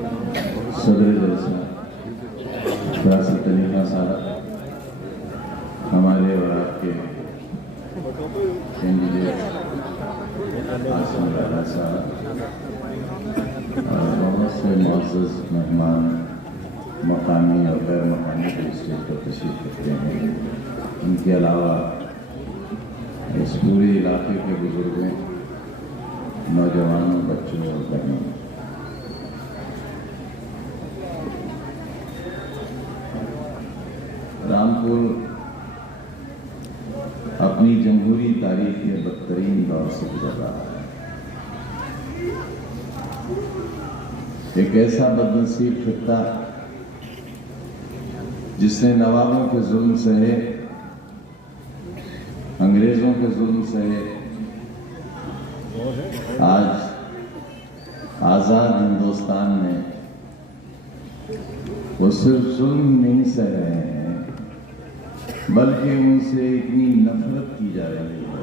सदर जलसा फरासत तरीका सारा हमारे और आपके कैंडिडेट आसम राजा साहब और बहुत से मुअज़्ज़ज़ मेहमान मकामी और गैर मकामी स्टेज पर तशरीफ रखते हैं। उनके अलावा इस पूरे इलाके के बुजुर्गों, नौजवानों, बच्चों और बहनों, रामपुर अपनी जमहूरी तारीख के बदतरीन दौर से गुजर रहा है। एक ऐसा बदनसीब खित्ता जिसने नवाबों के जुल्म सहे, अंग्रेजों के जुल्म सहे, आज आजाद हिंदुस्तान में वो सिर्फ जुल्म नहीं सह रहे हैं, बल्कि उनसे इतनी नफरत की जा रही है,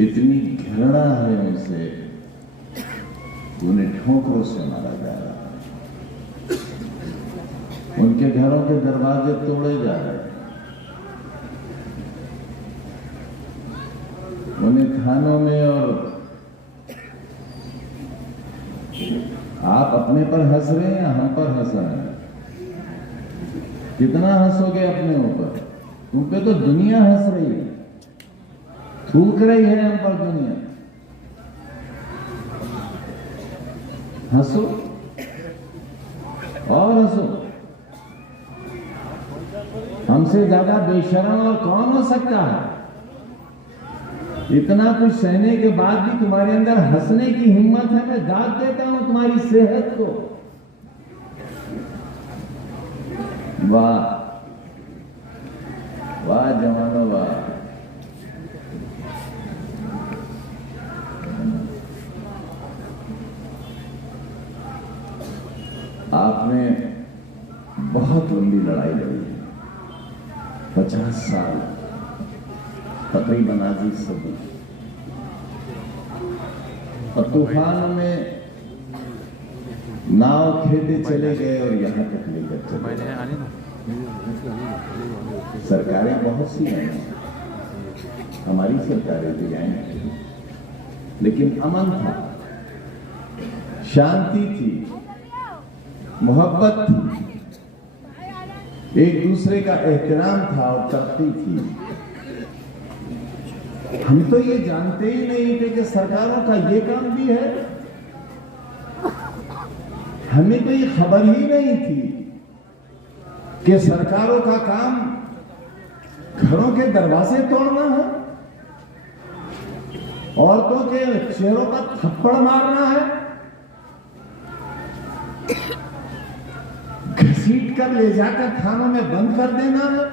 इतनी घृणा है उनसे, उन्हें ठोकरों से मारा जा रहा है, उनके घरों के दरवाजे तोड़े जा रहे हैं, उन्हें खानों में, और आप अपने पर हंस रहे हैं या हम पर हंस रहे हैं? कितना हंसोगे अपने ऊपर? तुम पे तो दुनिया हंस रही है, थूक रही है हम पर दुनिया। हंसो और हंसो। हमसे ज्यादा बेशर्म और कौन हो सकता है? इतना कुछ सहने के बाद भी तुम्हारे अंदर हंसने की हिम्मत है। मैं दाद देता हूं तुम्हारी सेहत को। वाह वाह जवानों वाह। आपने बहुत लंबी लड़ाई लड़ी है, 50 साल, तकरीबन आधी सदी, और तूफान में नाव खेते चले गए और यहां तक लेकर चले। सरकारें बहुत सी आई, हमारी सरकारें भी आई, लेकिन अमन था, शांति थी, मोहब्बत थी, एक दूसरे का एहतराम था और तरक्की थी। हम तो ये जानते ही नहीं थे कि सरकारों का ये काम भी है। हमें तो ये खबर ही नहीं थी कि सरकारों का काम घरों के दरवाजे तोड़ना है, औरतों के चेहरों पर थप्पड़ मारना है, घसीट कर ले जाकर थानों में बंद कर देना है,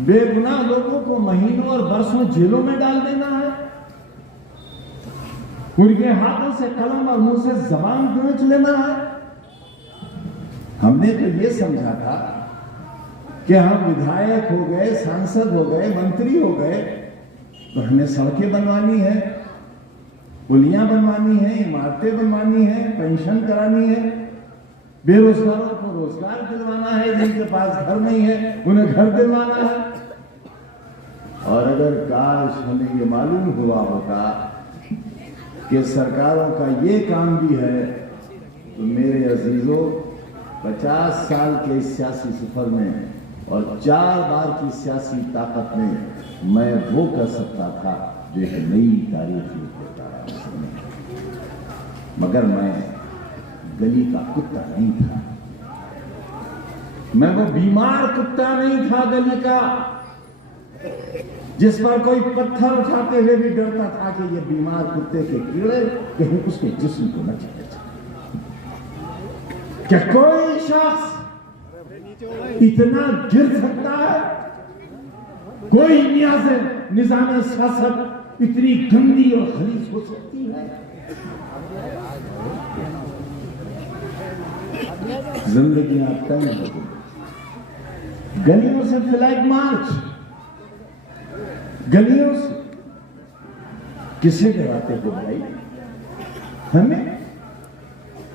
बेगुनाह लोगों को महीनों और बरसों जेलों में डाल देना है, उनके हाथों से कलम और मुंह से जबान नोच लेना है। हमने तो ये समझा था कि हम विधायक हो गए, सांसद हो गए, मंत्री हो गए तो हमें सड़कें बनवानी है, पुलियां बनवानी है, इमारतें बनवानी है, पेंशन करानी है, बेरोजगारों को रोजगार दिलवाना है, जिनके पास घर नहीं है उन्हें घर दिलवाना है। और अगर काश हमें ये मालूम हुआ होता कि सरकारों का ये काम भी है, तो मेरे अजीजों, 50 साल के सियासी सफर में और 4 बार की सियासी ताकत में मैं वो कर सकता था जो एक नई तारीख लिख देता है। मगर मैं गली का कुत्ता नहीं था, मैं वो बीमार कुत्ता नहीं था गली का, जिस पर कोई पत्थर उठाते हुए भी डरता था कि ये बीमार कुत्ते के कीड़े कहीं उसके जिस्म को न चले जाए। क्या कोई शख्स इतना गिर सकता है? कोई निजाम सियासत इतनी गंदी और खलीस हो सकती है? जिंदगी तय हो गई, गलियों से फ्लैग मार्च, गलियों से किसे डराते हो भाई? हमें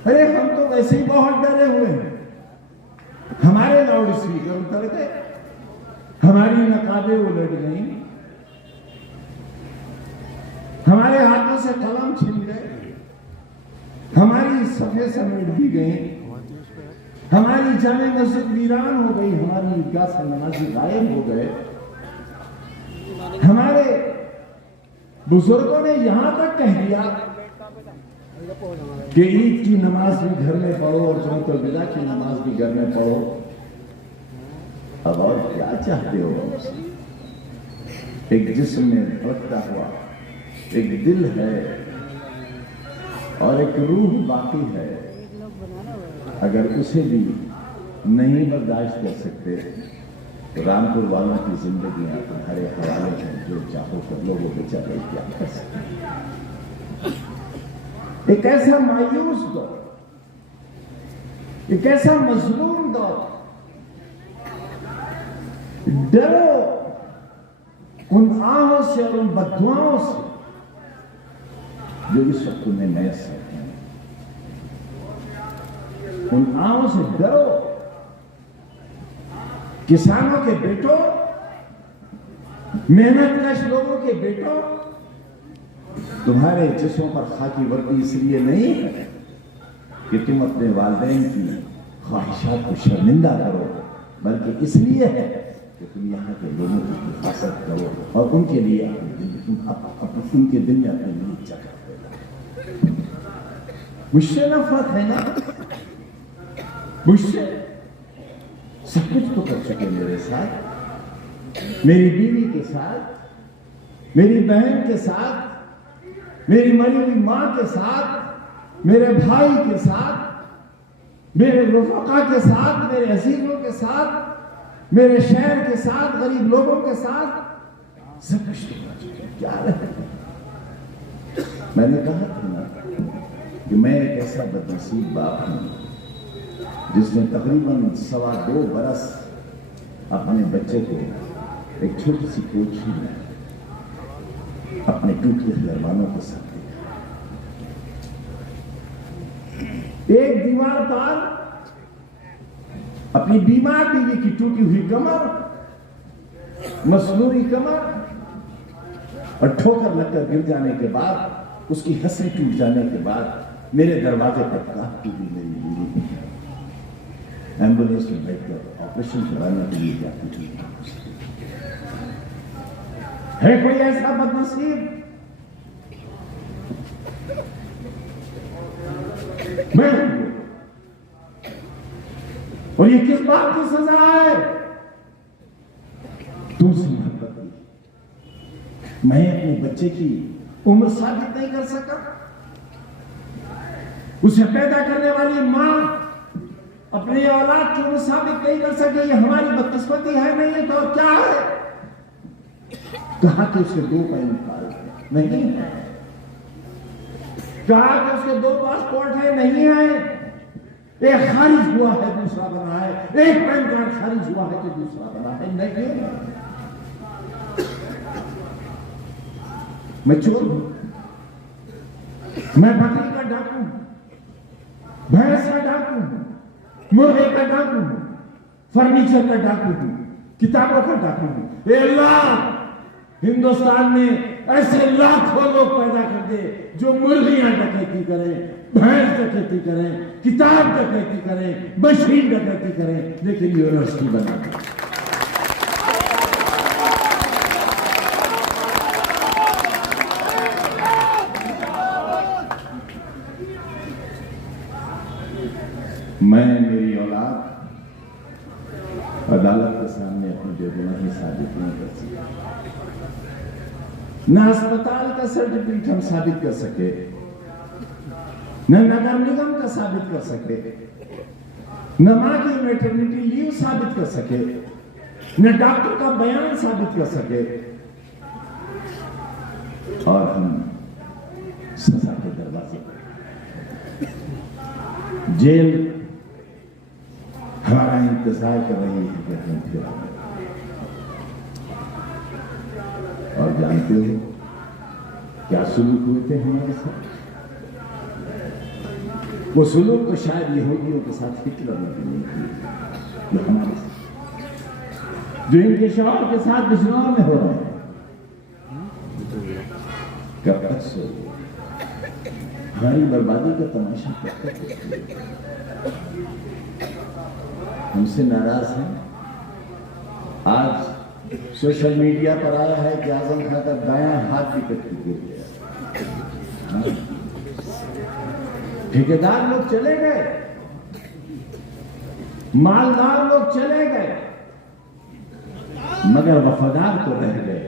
अरे हम तो वैसे ही बहुत डरे हुए हैं। हमारे लाउड स्पीकर उतर गए, हमारी नकाबें उलट गई, हमारे हाथों से कलम छिन गए, हमारी सफे समेट दी गई, हमारी जामे मस्जिद वीरान हो गई, हमारी ईदगाह से नमाजी गायब हो गए। हमारे बुजुर्गों ने यहां तक कह दिया कि ईद की नमाज भी घर में पढ़ो और जुम्मतुल विदा की नमाज भी घर में पढ़ो। अब और क्या चाहते हो? एक जिस्म में भटकता हुआ एक दिल है और एक रूह बाकी है। अगर उसे भी नहीं बर्दाश्त कर सकते तो रामपुर वालों की जिंदगियां तुम्हारे हवाले हैं, जो चाहो कर लोगों बेचारे क्या कर सकते। एक ऐसा मायूस दौर, एक ऐसा मजलूम दौर, डरो उन आहों से और उन बददुआओं से जो इस वक्त तुम्हें मैसर हैं। उन आहों से डरो। किसानों के बेटों, मेहनतकश लोगों के बेटों, तुम्हारे जिस्मों पर खाकी वर्दी इसलिए नहीं है कि तुम अपने वालिदैन की ख्वाहिशात को शर्मिंदा करो, बल्कि इसलिए है कि तुम यहाँ के लोगों की हिफाजत करो और उनके लिए उनके दिल में अपनी नींद जगा दो। मुझसे नफरत है ना, मुझसे सब कुछ तो कर चुके मेरे साथ, मेरी बीवी के साथ, मेरी बहन के साथ, मेरी मरी हुई मां के साथ, मेरे भाई के साथ, मेरे रफ़क़ा के साथ, मेरे अजीजों के साथ, मेरे शहर के साथ, गरीब लोगों के साथ सब कुछ तो कर चुके। क्या रहे? मैंने कहा था ना कि मैं एक ऐसा बदनसीब बाप हूं जिसने तकरीबन 2.25 बरस अपने बच्चे को एक छोटी सी कोठी में अपने टूटे मेहमानों के साथ दिया। एक दीवार पर अपनी बीमार बीवी की टूटी हुई कमर, मसनूरी कमर और ठोकर लगकर गिर जाने के बाद, उसकी हंसी टूट जाने के बाद मेरे दरवाजे पर कांपती हुई मेरी बीवी एम्बुलेंस में बैठकर ऑपरेशन कराने के लिए जाती थी। है कोई ऐसा बदनसीब? मैं हूं। और ये किस बात की सजा है? तुमसे मोहब्बत की। मैं अपने बच्चे की उम्र साबित नहीं कर सका। उसे पैदा करने वाली मां अपनी औलाद की उम्र साबित नहीं कर सके। ये हमारी बदकिस्मती है नहीं है तो और क्या है? कहा कि उसके 2 पैन कार्ड नहीं है, कहा कि उसके 2 पासपोर्ट है नहीं है, एक खारिज हुआ है दूसरा बना है, एक पैन कार्ड खारिज हुआ है तो दूसरा बना है नहीं है। मैं चोर हूं, मैं बकरी का डाकू हूं, भैंस का डाकू हूं, मुर्गे का डाकू हूं, फर्नीचर का डाकू हूं, किताबों का डाकू हूं। ए अल्लाह, हिंदुस्तान में ऐसे लाखों लोग पैदा कर दे जो मुर्गियां डकैती करें, भैंस डकैती करें, किताब डकैती करें, मशीन डकैती करें, लेकिन यूनिवर्सिटी बना दे। मैं, मेरी औलाद अदालत के सामने अपनी बेगुनाही साबित नहीं कर सकती। न अस्पताल का सर्टिफिकेट हम साबित कर सके, न नगर निगम का साबित कर सके, न मां की मैटरनिटी लीव साबित कर सके, न डॉक्टर का बयान साबित कर सके, और हम सजा के दरवाजे पर, जेल हमारा इंतजार कर रही है कि हम फिर आए। और जानते हो क्या सुलूक हुए थे हमारे साथ? वो सुलूक तो शायद यहूदियों के साथ हिटलर ने भी नहीं किया, जो हमारे साथ, जो इनके शौहर के साथ बिजनौर में हो रहा है। कब तक सो हमारी बर्बादी का तमाशा कब तक? हमसे नाराज हैं। आज सोशल मीडिया पर आया है कि आजम खान का दायां हाथ भी कट गिर गया। ठेकेदार लोग चले गए, मालदार लोग चले गए, मगर वफादार तो रह गए।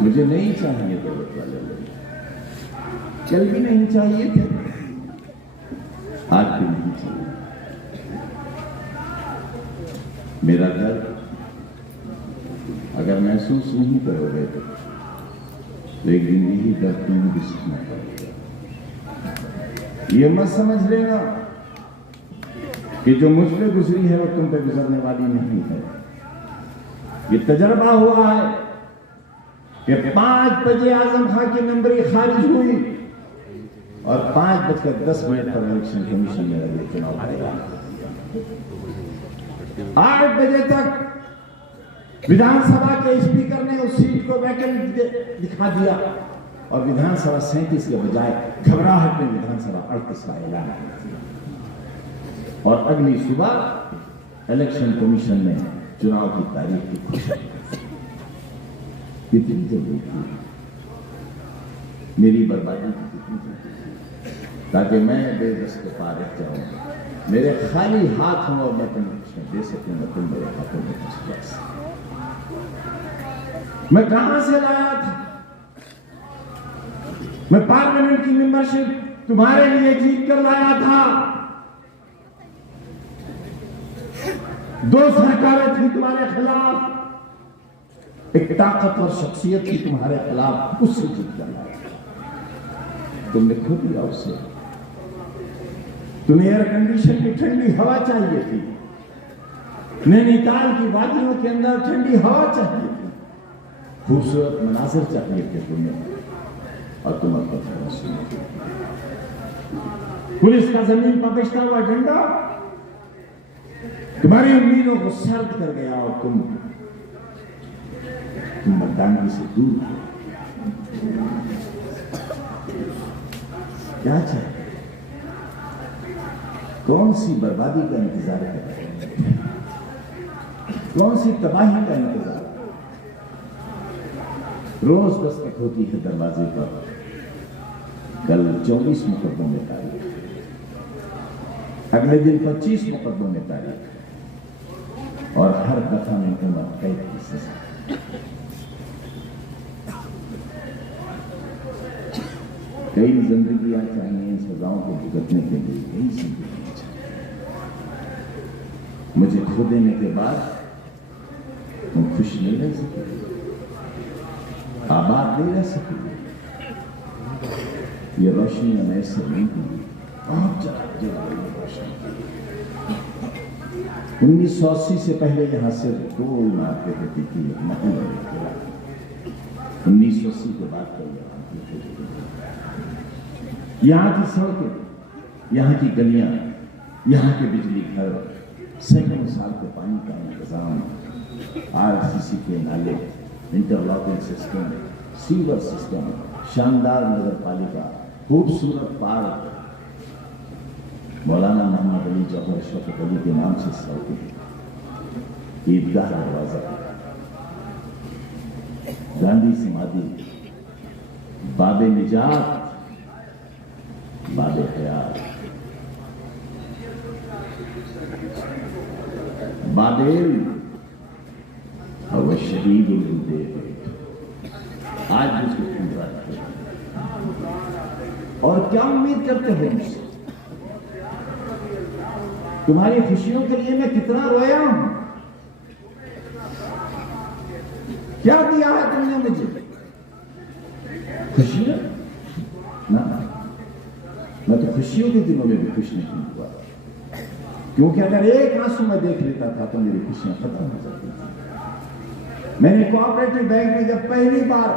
मुझे नहीं चाहिए दौलत वाले लोग, कल भी नहीं चाहिए थे, आज भी नहीं चाहिए। मेरा दर्द अगर महसूस नहीं करोगे तो एक दिन यही दर्द तुम्हें भी सीखना पड़ेगा। ये मत समझ लेना कि जो मुझ पे गुजरी है वो तुम पे गुजरने वाली नहीं है। ये तजर्बा हुआ है कि 5 बजे आजम खान की नंबरी खारिज हुई और 5:10 पर इलेक्शन कमीशन में लगे चुनाव आएगा। 8 बजे तक विधानसभा के स्पीकर ने उस सीट को वैकेंट दिखा दिया और विधानसभा 37 के बजाय घबराहट में विधानसभा 38 का ऐलान किया और अगली सुबह इलेक्शन कमीशन ने चुनाव की तारीख की घोषणा की। कितनी जल्दी थी मेरी बर्बादी की, कितनी जल्दी, ताकि मैं बेदस्त पार जाऊं, मेरे खाली हाथ हों और मैं तुम्हें दे सकूं, मैं तुम मेरे हाथों में बस। मैं कहां से लाया था? मैं पार्लियामेंट की मेंबरशिप तुम्हारे लिए जीत कर लाया था। 2 सरकारें थी तुम्हारे खिलाफ, एक ताकतवर शख्सियत थी तुम्हारे खिलाफ, उससे जीत कर लाया। तुमने खो दिया उससे। तुम्हें एयर कंडीशन की ठंडी हवा चाहिए थी, नैनीताल की वादियों के अंदर ठंडी हवा चाहिए थी, खूबसूरत मनाजिर चाहिए थे तुम्हें, और तुम अपना सुनो। पुलिस का जमीन पर बेचता हुआ डंडा तुम्हारी उम्मीदों को सर्द कर गया और तुम मतदानगी से दूर हो। क्या चाहिए? कौन सी बर्बादी का इंतजार कर रहे हैं? कौन सी तबाही का इंतजार? रोज दस्तक होती है दरवाजे पर। कल 24 मुकदमों में तारीख, अगले दिन 25 मुकदमों में तारीख, और हर दफा में उम्र कैद की सजा। कई जिंदगियां चाहिए सजाओं को भुगतने के लिए, कई जिंदगियां चाहिए। मुझे खो देने के बाद तुम खुश नहीं रह सकोगे, आबाद नहीं रह सकोगे। ये रोशनी हमें ऐसे नहीं हुई, बहुत जला रोशनी। 1980 से पहले यहां से 2 इमारतें होती थी, नहीं बनी। 1980 के बाद तो यहाँ की सड़कें, यहाँ की गलियां, यहाँ के बिजली घर, सैकड़ों साल के पानी का इंतजाम, RCC के नाले, इंटरलॉकिंग सिस्टम, सीवर सिस्टम, शानदार नगर पालिका, खूबसूरत पार्क, मौलाना मोहम्मद अली जौहर शौकत अली के नाम से सड़कें, ईदगाह दरवाजा, गांधी समाधि, बाबे निजात, बाबे हयात, बाबेल और वह शहीद आज भी उसको पूरा रखते हैं। और क्या उम्मीद करते हो मुझसे? तुम्हारी खुशियों के लिए मैं कितना रोया हूं, क्या दिया है तुमने मुझे? खुशियां ना, मैं तो खुशियों के दिनों में भी खुश नहीं हुआ, क्योंकि अगर एक आंसू मैं देख लेता था तो मेरी खुशियां खत्म हो जाती थी। मैंने कोऑपरेटिव बैंक में जब पहली बार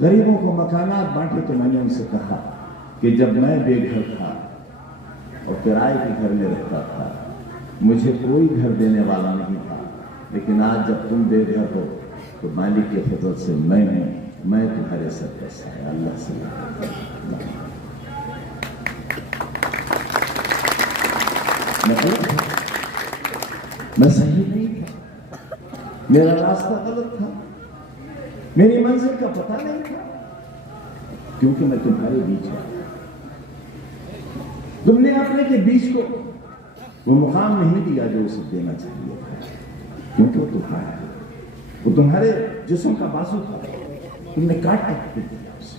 गरीबों को मकानात बांटे तो मैंने उनसे कहा कि जब मैं बेघर था और किराए के घर में रहता था, मुझे कोई घर देने वाला नहीं था, लेकिन आज जब तुम बेघर हो तो मालिक के फजल से मैं तुम्हारे सर पर साया। अल्लाह से मैं सही नहीं था, मेरा रास्ता गलत था, मेरी मंजिल का पता नहीं था, क्योंकि मैं तुम्हारे बीच हूं। तुमने अपने के बीच को वो मुकाम नहीं दिया जो उसे देना चाहिए था, क्योंकि वो तुम्हारा है, वो तुम्हारे जिस्म का बाजू था, तुमने काट के दिया उसे।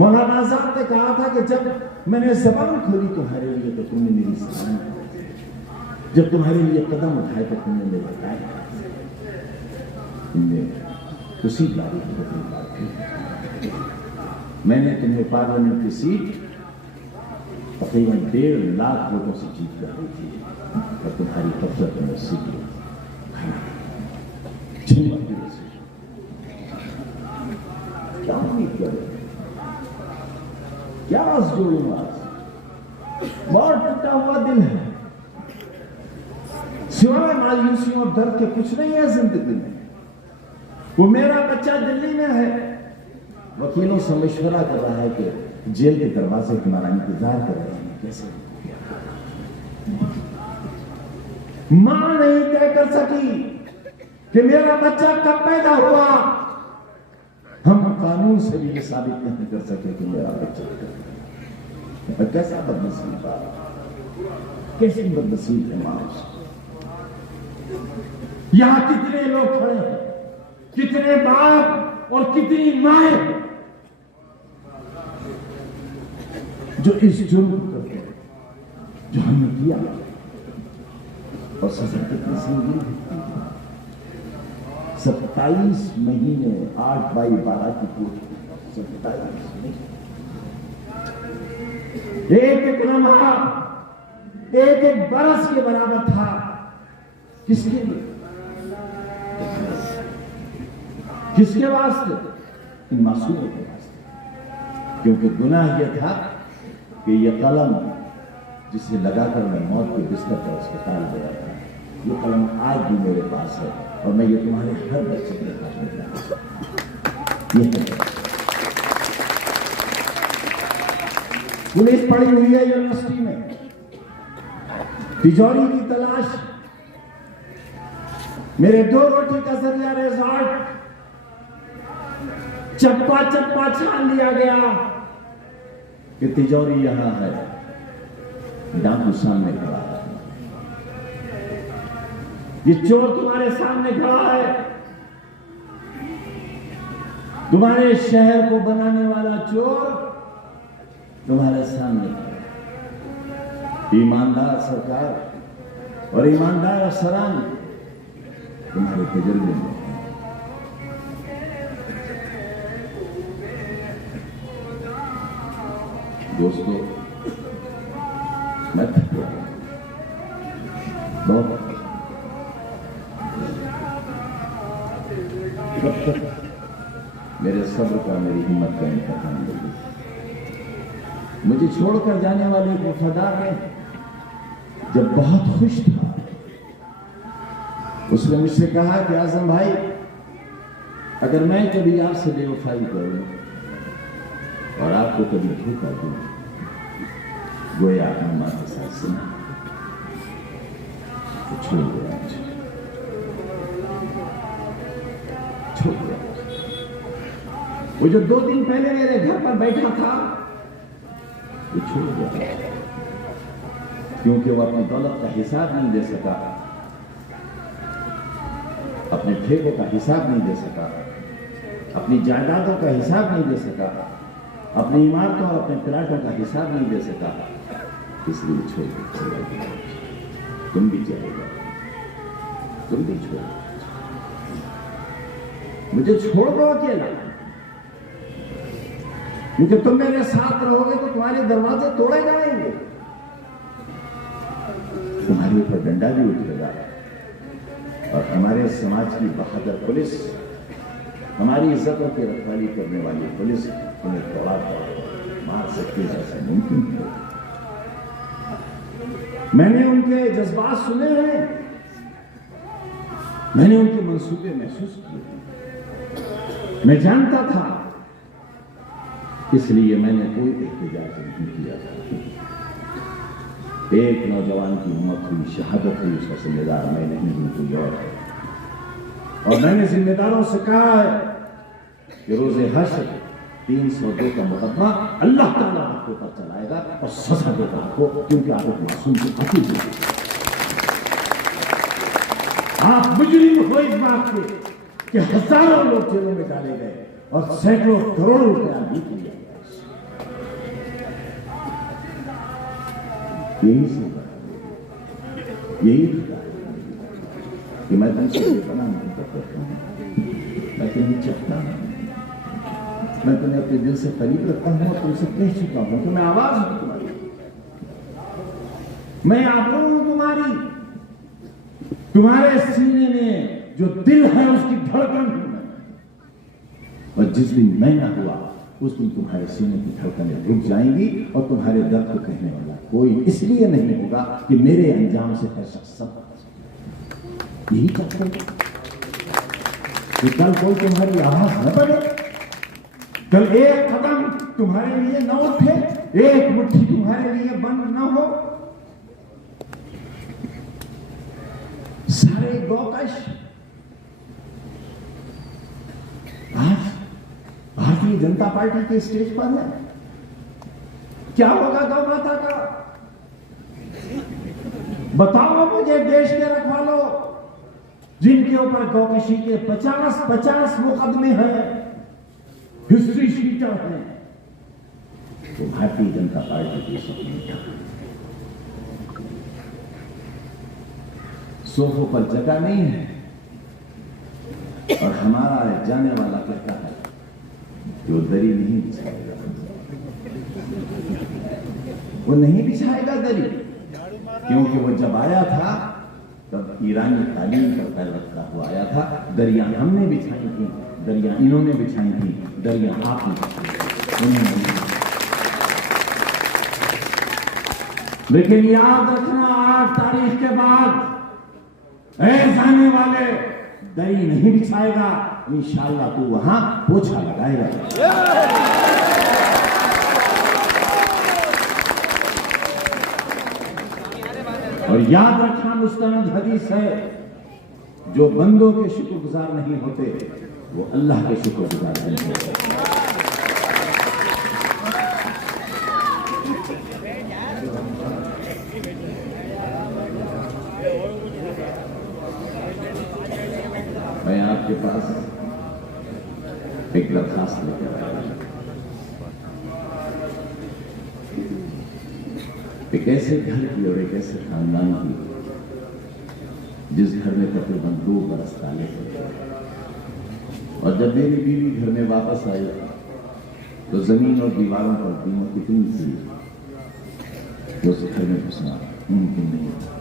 मौलाना आजाद ने कहा था कि जब मैंने जबान खोली तुम्हारे लिए तो तुमने मेरी सलाम की, जब तुम्हारे लिए कदम उठाए तो तुमने मेरे पैर, तुमने उसी गाड़ी को फिर मैंने तुम्हें पार्लियामेंट की सीट तकरीबन 1.5 लाख वोटों से जीत कर दी थी, और तुम्हारी कब्जत में सीट क्या उम्मीद करें, क्या आज जोड़ूंगा, बहुत टूटा हुआ दिल है, सिवाय मायूसियों और दर्द के कुछ नहीं है जिंदगी में। वो मेरा बच्चा दिल्ली में है, वकीलों से मशवरा कर रहा है कि जेल के दरवाजे हमारा इंतजार कर रहे हैं, कैसे मां नहीं तय कर सकी कि मेरा बच्चा कब पैदा हुआ, हम कानून से भी ये साबित नहीं कर सके कि मेरा बच्चा कब, कैसा बदनसीब है, कैसी बदनसीब है मां। यहां कितने लोग खड़े हैं, कितने बाप और कितनी माएं जो इस जुर्म को करते हैं जो हमने किया, और सजा कितनी संगीन है। 27 महीने 8/12 की पूरी 27 महीने, एक लम्हा एक बरस के बराबर था। किसके लिए, किसके वास्ते? इन मासूमों के वास्ते, क्योंकि गुनाह यह था कि यह कलम जिसे लगाकर मैं मौत के बिस्तर पर अस्पताल गया था, ये कलम आज भी मेरे पास है, और मैं ये तुम्हारे हर बच्चे के पास में पुलिस पड़ी हुई है यूनिवर्सिटी में, तिजोरी की तलाश, मेरे 2 रोटी का जरिया रिजॉर्ट चप्पा चप्पा छान लिया गया कि तिजोरी यहां है, डाकू सामने खड़ा है, ये चोर तुम्हारे सामने खड़ा है, तुम्हारे शहर को बनाने वाला चोर तुम्हारे सामने खड़ा है। ईमानदार सरकार और ईमानदार अफसरान तुम्हारे तजुर्बे में, दोस्तों मैं थक गया बहुत, कब तक मेरे सब्र का, मेरी हिम्मत का इम्तिहान होगी। मुझे छोड़कर जाने वाले एक वफादार ने जब बहुत खुश था, उसने मुझसे कहा कि आजम भाई, अगर मैं कभी आपसे बेवफाई करूं और आपको कभी धोखा दूं, गोया आपने मां के साथ सुना तो छोड़ दिया, छोड़ दिया। वो जो 2 दिन पहले मेरे घर पर बैठा था वो छोड़ दिया, क्योंकि वो अपनी दौलत का हिसाब नहीं दे सका, अपने ठेकों का हिसाब नहीं दे सका, अपनी जायदादों का हिसाब नहीं दे सका, अपनी इमारतों और अपने प्लाटों का हिसाब नहीं दे सका, इसलिए छोड़ दो। तुम भी जाओगे, तुम भी छोड़, मुझे छोड़ दो अकेला। क्योंकि तुम मेरे साथ रहोगे तो तुम्हारे दरवाजे तोड़े जाएंगे, तुम्हारे ऊपर डंडा भी उठेगा, और हमारे समाज की बहादुर पुलिस, हमारी इज्जतों की रखवाली करने वाली पुलिस तुम्हें तोड़ा मार सकती है, ऐसा मुमकिन है। मैंने उनके जज्बात सुने हैं, मैंने उनके मंसूबे महसूस किए, मैं जानता था, इसलिए मैंने कोई एहतजाज नहीं किया था। एक नौजवान की मौत हुई, शहादत हुई, उसका जिम्मेदार मैं नहीं हूं, कोई और है। और मैंने जिम्मेदारों से कहा है कि रोज़े हश्र 302 का मुकदमा अल्लाह ताला आपके ऊपर चलाएगा और सजा देगा आपको, क्योंकि आप एक मासूम की कत्ल हुई, आप मुजरिम हो इस बात के कि हजारों लोग जेलों में डाले गए और सैकड़ों करोड़ों रुपया भी किया गया। यही सब यही कि मैं तुमसे बेपनाह मोहब्बत करता हूं, मैं तुम्हें चाहता हूं, मैं तुम्हें अपने दिल से करीब रखता हूं और तुमसे कह चुका हूं कि मैं आवाज हूं तुम्हारी, मैं आबरू हूं तुम्हारी, तुम्हारे सीने में जो दिल है उसकी धड़कन हूं मैं, और जिस दिन मैं ना हुआ उस दिन तुम्हारे सीने की धड़कनें रुक जाएंगी और तुम्हारे दर्द को कहने वाला कोई इसलिए नहीं होगा कि मेरे अंजाम से हर शख्स सब यही चाहते हैं कि कल कोई तुम्हारी आवाज न बढ़े, कल एक कदम तुम्हारे लिए न उठे, एक मुट्ठी तुम्हारे लिए बंद न हो। सारे गौकश आज भारतीय जनता पार्टी के स्टेज पर है। क्या होगा गौ माता का? बताओ मुझे, देश के रखवालों जिनके ऊपर गौकशी के 50 मुकदमे हैं, हिस्ट्री शीटर हैं, तो भारतीय जनता पार्टी की सपने सोफों पर जगह नहीं है, और हमारा जाने वाला कहता है कि वो दरी नहीं बिछाएगा, वो नहीं बिछाएगा दरी, क्योंकि वो जब आया था तब ईरानी तालीम पर पैर रखता हुआ आया था। दरिया हमने बिछाई थी, दरिया इन्होंने बिछाई थी, दरिया आपने बिछाई। लेकिन याद रखना, 8 तारीख के बाद जाने वाले दरी नहीं बिछाएगा, इंशाअल्लाह तू वहां पोछा लगाएगा। और याद रखना, मुस्तनद हदीस है, जो बंदों के शुक्रगुजार नहीं होते वो अल्लाह के शुक्रगुजार नहीं होते। मैं आपके पास एक दरखास्त लेकर आया, एक ऐसे घर की और एक ऐसे खानदान की जिस घर में तकरीबन 2 बरस ताले थे, और जब मेरी बीवी घर में वापस आई तो जमीन और दीवारों पर दीमक इतनी थी कि उस घर में घुसना मुमकिन नहीं था।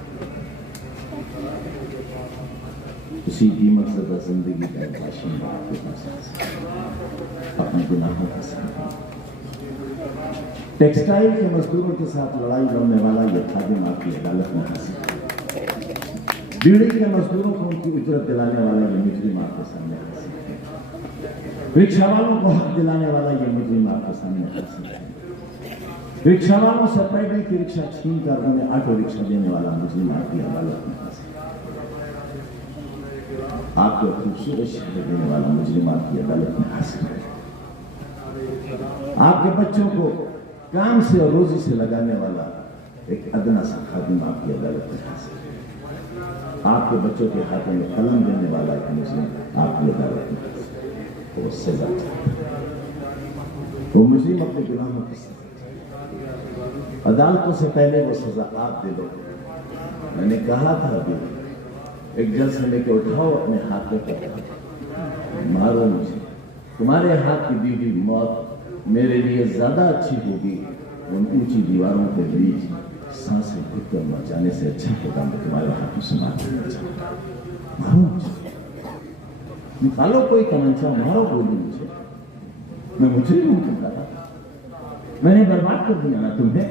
उसी दीमक ज़दा जिंदगी का बाशिंदा आपके पास अपने गुनाहों के साथ टेक्सटाइल के मजदूरों के साथ लड़ाई लड़ने वाला यह खादिम आपकी अदालत में हासिल, बीड़ी के मजदूरों को उनकी उजरत दिलाने वाला यह मुजरिम आपके सामने हासिल, रिक्शा वालों को हक दिलाने वाला यह मुजरिम आपके सामने हासिल है, रिक्शा वालों से पैदल की रिक्शा छीन कर उन्हें ऑटो रिक्शा देने वाला मुजरिम आपकी अदालत में हासिल, आपको खूबसूरत शहर देने वाला मुजरिम आपकी अदालत में हासिल है, आपके बच्चों को काम से और रोजी से लगाने वाला एक अदना सा खादिम आपकी अदालत में हासिल है, आपके बच्चों के हाथों में कलम देने वाला एक मुजरिम आपकी अदालत में हासिल है। तो सजा वो मुजरिम अपने गुनाहों की सजा, अदालतों से पहले वो सजा आप दे दो। मैंने कहा था अभी एक जल्द लेके उठाओ, अपने हाथ में पकड़ो, मारो मुझे, तुम्हारे हाथ की दी हुई मौत मेरे लिए ज्यादा अच्छी होगी उन ऊंची दीवारों के बीच सांसें घुटकर मर जाने से अच्छा होगा मैं तुम्हारे हाथों से मार देना चाहता हूं। निकालो कोई तमंचा, मारो गोली मुझे, मैं मुझे नहीं निकाला। मैंने बर्बाद कर दिया ना तुम्हें,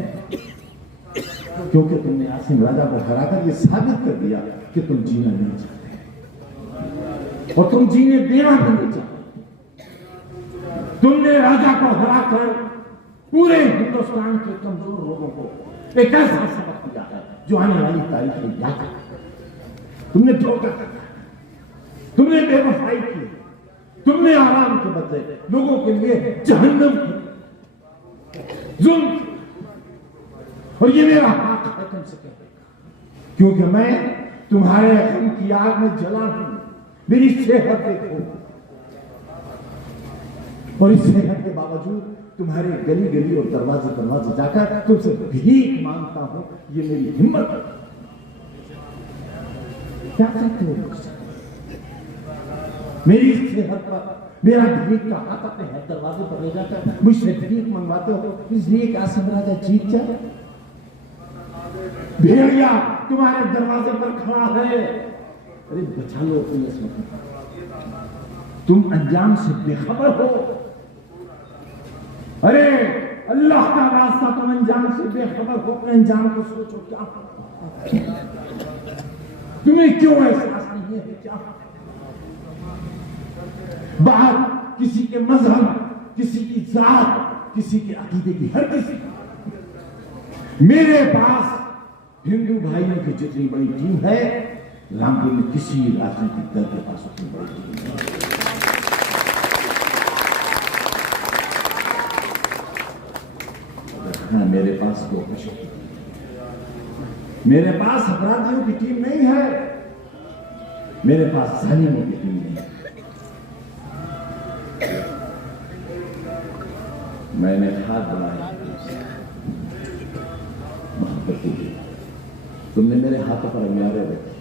क्योंकि तुमने आसिम राजा को हराकर ये साबित कर दिया कि तुम जीना नहीं चाहते और तुम जीने देना भी नहीं चाहते। तुमने राजा को हराकर पूरे हिंदुस्तान के कमजोर लोगों को एक ऐसा सबक दिया है जो आने वाली तारीख में याद रखेगा। तुमने धोखा किया, तुमने बेवफाई की, तुमने आराम के बदले लोगों के लिए जहन्नम की, जुल्म, और ये मेरा हक है तुमसे कहने का, क्योंकि मैं तुम्हारे गम की आग में जला हूं। मेरी सेहत देखो, और इस सेहत के बावजूद तुम्हारे गली गली और दरवाजे दरवाजे जाकर तुमसे भीख मांगता हूं। ये मेरी हिम्मत है। क्या चाहते हो मुझसे? मेरी सेहत पर मेरा भीख का हाथ अपने है दरवाजे पर ले जाकर मुझसे भीख मंगवाते हो, इसलिए कि आसिम राजा जीत जाए। भेड़िया तुम्हारे दरवाजे पर खड़ा है, अरे बचा लो अपने इस वक्त। तुम अंजाम से बेखबर हो। अरे अल्लाह का रास्ता, तुम अंजाम से बेखबर हो। अपने अंजाम को सोचो, क्या तुम्हें क्यों एहसास नहीं है? क्या बात किसी के मजहब, किसी की जात, किसी के अकीदे की, हर किसी की। मेरे पास हिंदू भाइयों की जितनी बड़ी टीम है, रामपुर में किसी राजनीतिक दल के पास उतनी बड़ी टीम है। हाँ, मेरे पास दो कुछ, मेरे पास अपराधियों की टीम नहीं है, मेरे पास जालिमों की टीम नहीं है। मैंने हाथ बढ़ाया, मोहब्बत की, तुमने मेरे हाथों पर अंगारे रखे।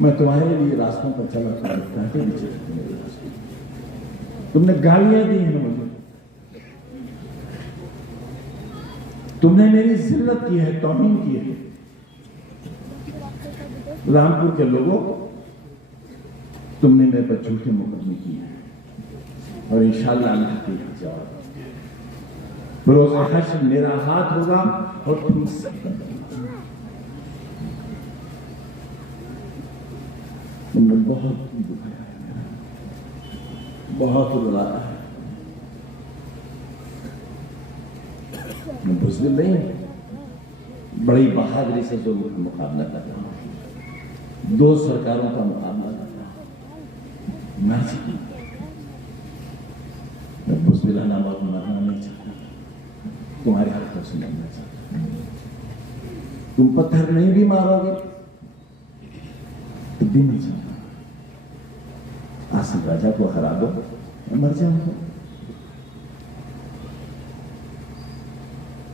मैं तुम्हारे लिए रास्तों पर चला था, कांटे भी चलते मेरे रास्ते। तुमने गालियां दी हैं मुझे, तुमने मेरी जिल्लत की है, तौहीन की है। रामपुर के लोगों, तुमने मेरे पर झूठे मुकदमे किए हैं और इंशाअल्लाह मैं हकीकत जवाब रोज़ हश्र मेरा हाथ होगा और तुम सब तुमने बहुत दुखाया है मेरा, बहुत रुलाया है। मैं बुज़दिल नहीं हूं, बड़ी बहादुरी से जुल्म का मुकाबला कर रहा हूं, दो सरकारों का मुकाबला कर रहा हूं। मैं बुज़दिलाना मौत मरना नहीं चाहता, तुम्हारे हाथों से मरना चाहता। तुम पत्थर नहीं भी मारोगे तो भी नहीं चाहता। आसिम राजा को हरा दो, मैं मर जाऊंगा।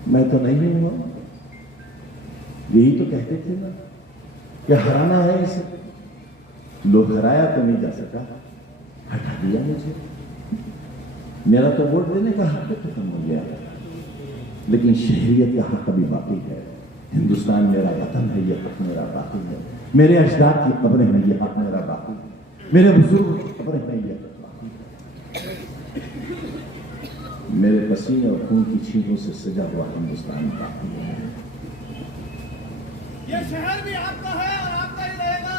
मैं तो नहीं हुआ, यही तो कहते थे ना कि हराना है इसे। लोग हराया तो नहीं जा सका, हटा दिया मुझे। मेरा तो वोट देने का हक खत्म हो गया, लेकिन शहरियत का हक अभी बाकी है। हिंदुस्तान मेरा वतन है, यह हक मेरा बाकी है। मेरे अजदाद की कब्रें हैं, यह हक मेरा बाकी है। मेरे बुजुर्ग की कब्रें हैं, यह हक बाकी है। मेरे पसीने और खून की छींटों से सजा हुआ हिंदुस्तान बाकी है। ये शहर भी आपका है और आपका ही रहेगा।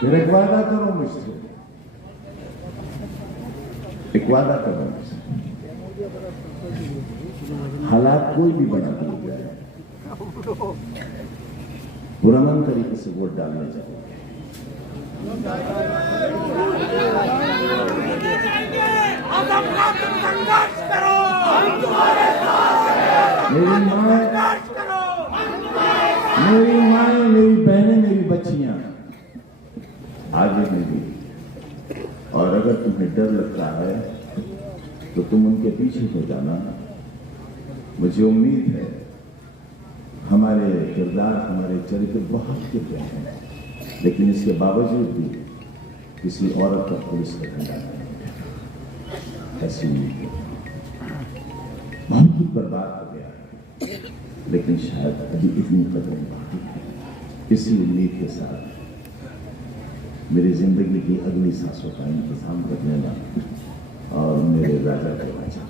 फिर एक वादा करो मुझसे, एक वादा करो मुझसे, हालात कोई भी बना दिए जाए, पुरअमन तरीके से वोट डालने जाओगे। मेरी माँ, मेरी बहनें, मेरी बच्चियां आगे मेरी, और अगर तुम्हें डर लगता है तो तुम उनके पीछे हो जाना। मुझे उम्मीद है हमारे किरदार, हमारे चरित्र बहुत गिर हैं, लेकिन इसके बावजूद भी किसी औरत का पुलिस का डंडा नहीं उठा। ऐसी उम्मीद बहुत कुछ बर्बाद हो गया है, लेकिन शायद अभी इतनी कदर बाकी है। इसी उम्मीद के साथ मेरी जिंदगी की अगली सांसों का इंतजाम करने वाला और मेरे राजा के राजा